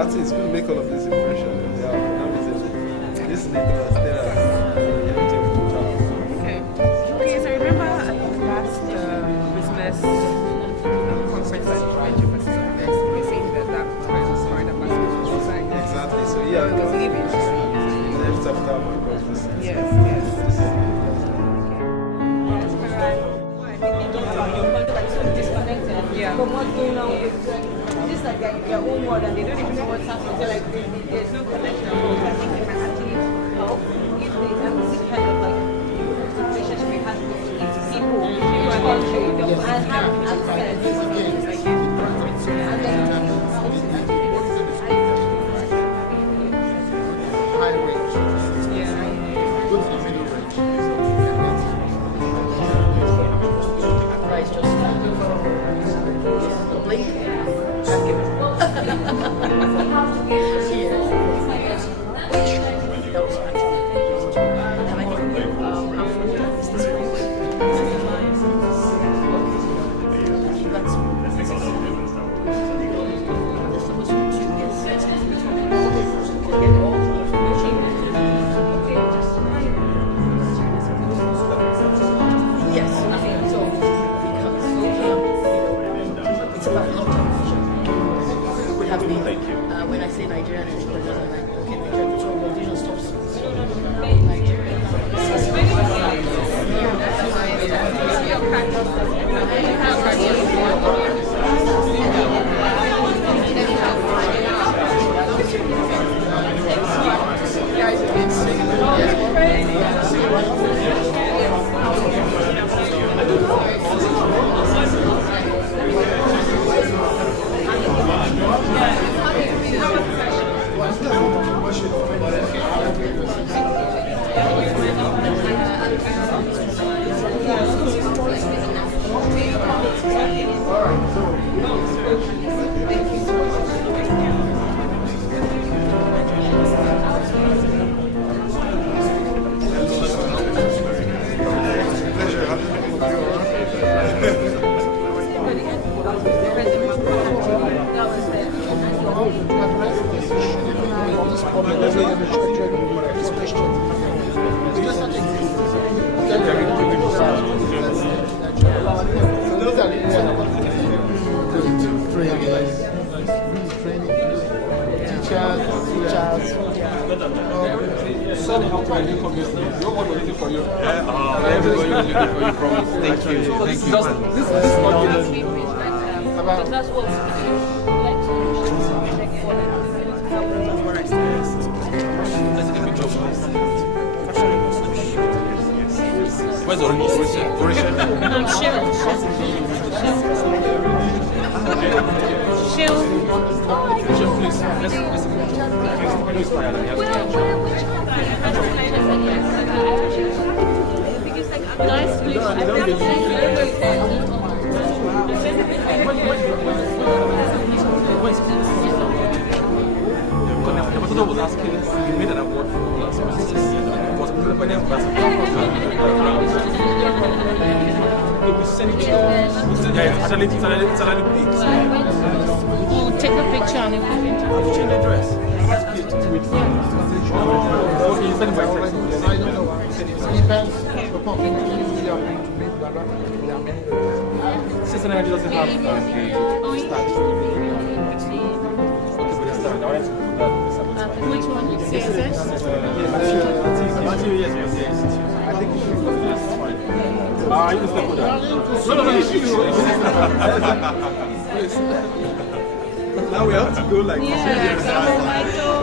That's it, it's going to make all of this impression. Yeah, this is everything. Okay. Okay, so I remember at the last business conference at University of West, we said that was part of basketball side. Exactly, so yeah. So it was leaving. Left after my conference. Yes. Yeah. From what's going on with just like their own world and they don't even know what's happening. So like there's no connection. I think it might actually help if they have this kind of like relationship we have with people and have access and then high range. Yeah. Go to the middle range. price just blink and give it. That was fine. And I think when I say Nigerian entrepreneurs, I'm like, okay, Nigerian stops Where's Orisha? Shield. Please, let's the was asking, you made an award for us. Was by the ambassador. We send it to you. It's actually big. We'll take a picture and we'll change the dress. Okay, you send it by text. Sister Nigeria doesn't have which one? CSS? Matthew, yes. I think you should go this one. You can step with that. No, now we have to go like this.